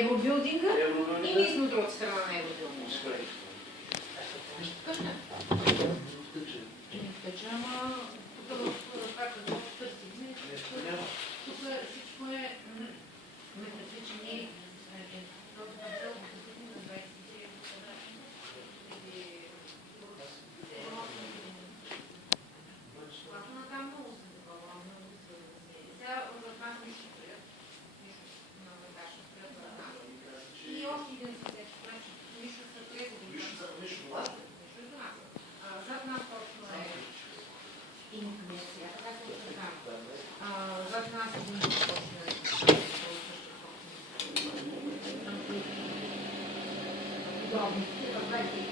евробилдинга и ние сме от другата страна на евробилдинга. Тъча, ама тук както търсихме, тук всичко е метафични. Добре.